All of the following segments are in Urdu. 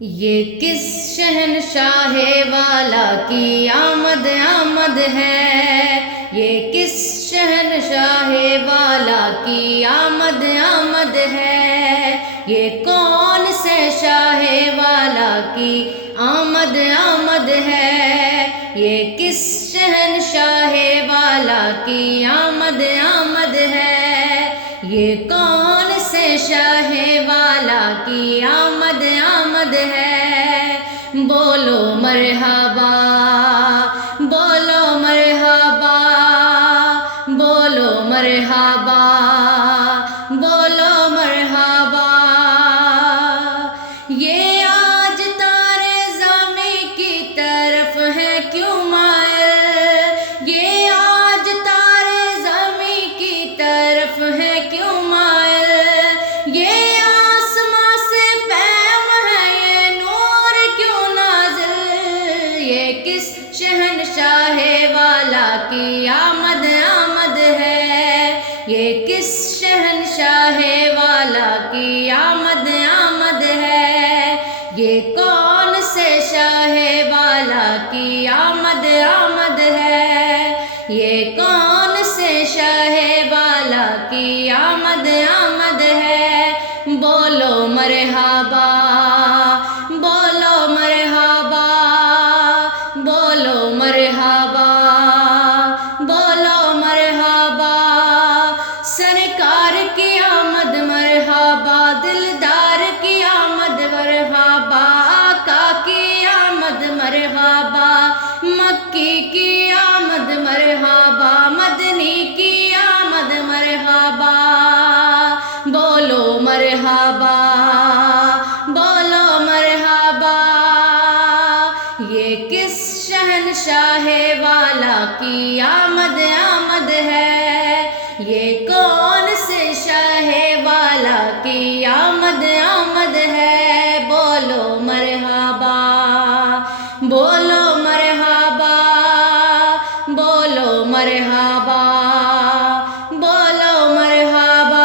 یہ کس شہنشاہ والا کی آمد آمد ہے، یہ کس شہنشاہ والا کی آمد آمد ہے، یہ کون سے شاہ والا کی آمد آمد ہے، یہ کس شہنشاہ والا کی آمد آمد ہے، یہ کون سے شاہ والا کی آمد آمد ہے۔ بولو مرحبا، بولو مرحبا، بولو مرحبا، بولو مرحبا۔ یہ آج تارے زمیں کی طرف ہے کیوں مائل، یہ آج تارے زمیں کی طرف ہے کیوں مائل، یہ آسماں سے پیم ہے یہ نور کیوں نازل، یہ کس شہنشاہ والا کی آمد آمد ہے، یہ کس شہنشاہ والا کی آمد آمد ہے، یہ کون سے شاہ والا کی آمد آمد ہے، یہ کون سے شاہ والا کی آمد آمد ہے۔ بولو مرحبا، بولو مرحبا، بولو مرحبا، بولو مرحبا۔ سرکار کی آمد مرحبا، دلدار کی آمد مرحبا، آقا کی آمد مرحبا، مکی کی آمد مرحبا، مدنی کی آمد مرحبا۔ بولو مرحبا، بولو مرحبا۔ یہ کس شہنشاہ والا کی آمد آمد ہے، یہ کون سے شاہ والا کی آمد آمد ہے۔ بولو مرحبا، بولو مرحبا، بولو مرحبا، بولو مرحبا۔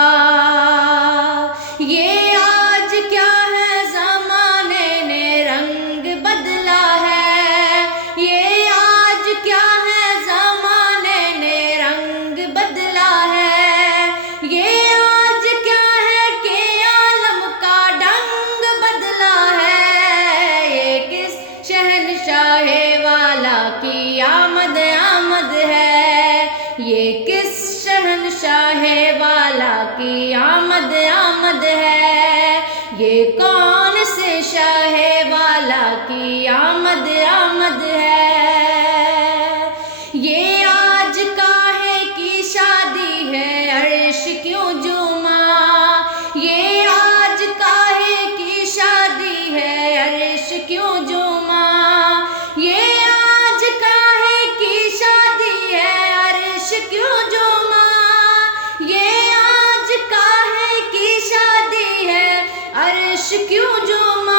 یہ آج کیا ہے زمانے نے رنگ بدلا ہے، یہ آج کیا ہے زمانے نے رنگ بدلا ہے، یہ آج کیا ہے کہ عالم کا ڈنگ بدلا ہے، یہ کس شہنشاہ والا کی آمد آمد ہے، یہ کس شہنشاہ والا کی آمد آمد ہے، یہ کون سے شاہ والا کی آمد آمد ہے۔ یہ آج کاہے کی شادی ہے عرش کیوں جھوما، یہ آج کاہے کی شادی ہے عرش کیوں جھوما، یہ آج کاہے کی شادی ہے عرش کیوں جھوما، یہ آج کاہے کی شادی ہے عرش کیوں جھوما۔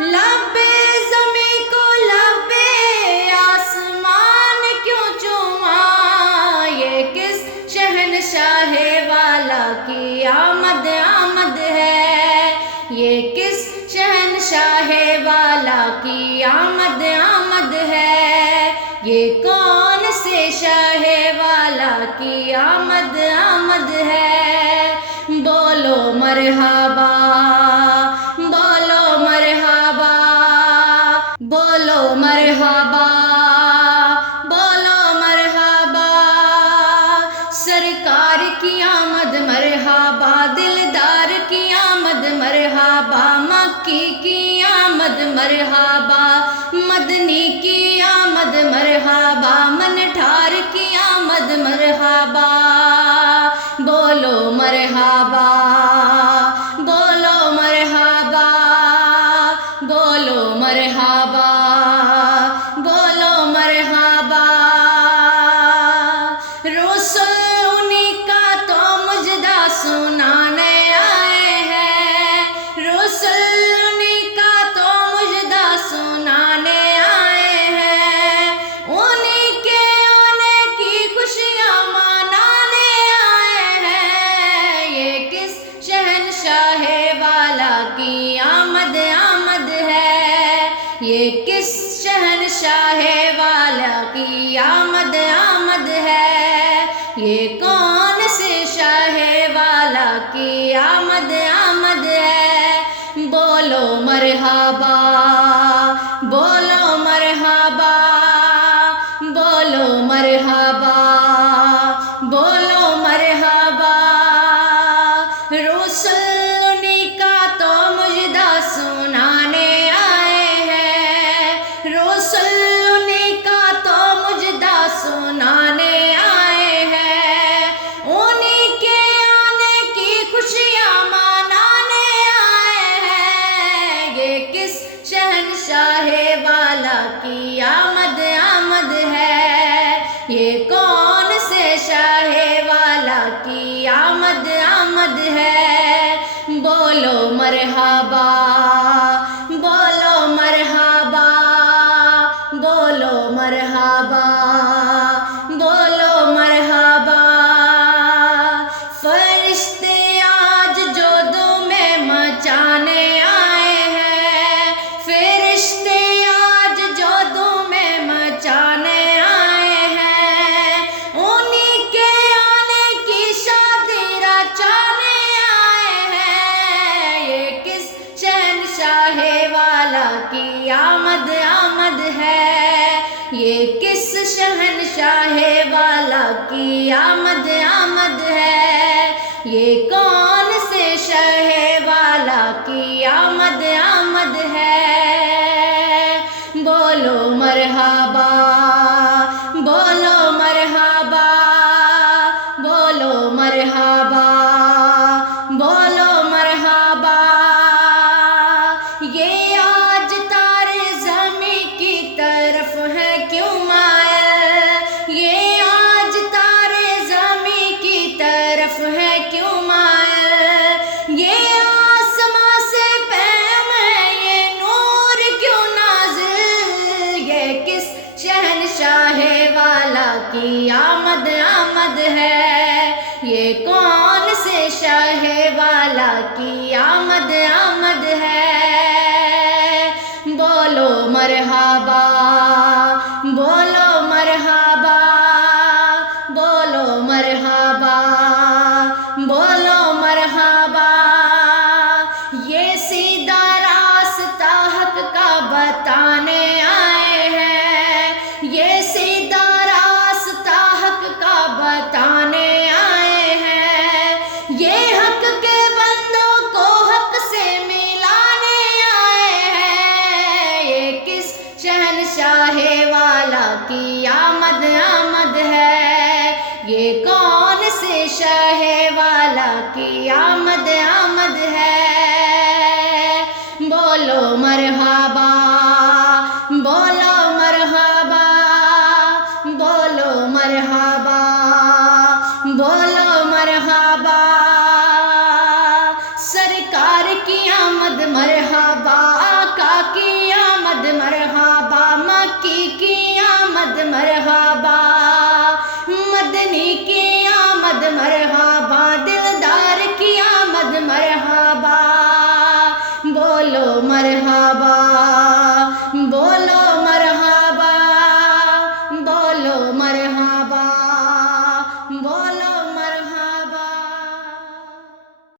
لبے زمیں کو لبے آسمان کیوں چوما، یہ کس شہنشاہ والا کی آمد آمد ہے، یہ کس شہنشاہ والا کی آمد آمد ہے، یہ کون سے شاہ والا کی آمد آمد ہے۔ بولو مرحبا، بولو مرحبا، بولو مرحبا، بولو مرحبا۔ سرکار کی آمد مرحبا، دلدار کی آمد مرحبا، مکی کی آمد مرحبا، مدنی کی آمد مرحبا، منٹھار کی آمد مرحبا۔ بولو مرحبا، بولو مرحبا، بولو مرحبا، بولو مرحبا۔ رسول انہی کا تو مجدہ سنانے آئے ہیں، رسول انہی کا تو مجدہ سنانے آئے ہیں، انہی کے آنے کی خوشیاں منانے آئے ہیں، یہ کس شہنشاہ والا کی آمد آمد یہ کس شہنشاہ والا کی آمد آمد ہے، یہ کون سے شاہ والا کی آمد آمد ہے، بولو مرحبا بولو مرحبا بولو مرحبا بولو مرحبا، رسول انہی کا تو مجدہ سنانے آئے ہیں، رسول انہی کا تو مجدہ سنانے آئے ہیں، انہی کے آنے کی خوشیاں منانے آئے ہیں، یہ کس شہنشاہ والا کی آمد آمد ہے، یہ کون سے شاہ والا کی آمد آمد ہے، بولو مرحبا بولو مرحبا بولو مرحبا بولو مرحبا، فرشتے آج جو دم مچانے آئے ہیں، فرشتے آج جو دم مچانے آئے ہیں، انہی کے آنے کی شادی رچانے آئے ہیں، یہ کس شہنشاہ والا کی آمد آمد ہے، یہ کس شہنشاہ والا کی آمد آمد ہے، یہ کون سے شاہ والا کی آمد آمد ہے، بولو مرحبا بولو مرحبا بولو مرحبا بولو مرحبا، یہ آج تارے زمیں کی طرف ہے کیوں مائل، یہ آج تارے زمیں کی طرف ہے کیوں مائل، یہ آسماں سے پہم ہے یہ نور کیوں نازل، یہ کس شہنشاہ والا کی آمد آمد ہے، یہ کون سے شاہ والا کی آمد آمد ہے، بولو مرحبا بولو مرحبا بولو مرحبا بولو مرحبا، یہ سیدھا راستہ حق کا بتانے آئے ہیں، یہ سیدھا راستہ حق کا بتانے آئے ہیں، یہ حق کے بندوں کو حق سے ملانے آئے ہیں، یہ کس شہنشاہ والا کی آمد آمد ہے، یہ کون سے شاہ والا کی آمد آمد ہے، بولو مرحبا بولو مرحبا بولو مرحبا بولو مرحبا، سرکار کی آمد مرحبا، آقا کی آمد مرحبا، مکی کی آمد مرحبا، مدنی کی آمد مرحبا، دلدار کی آمد مرحبا، بولو مرحبا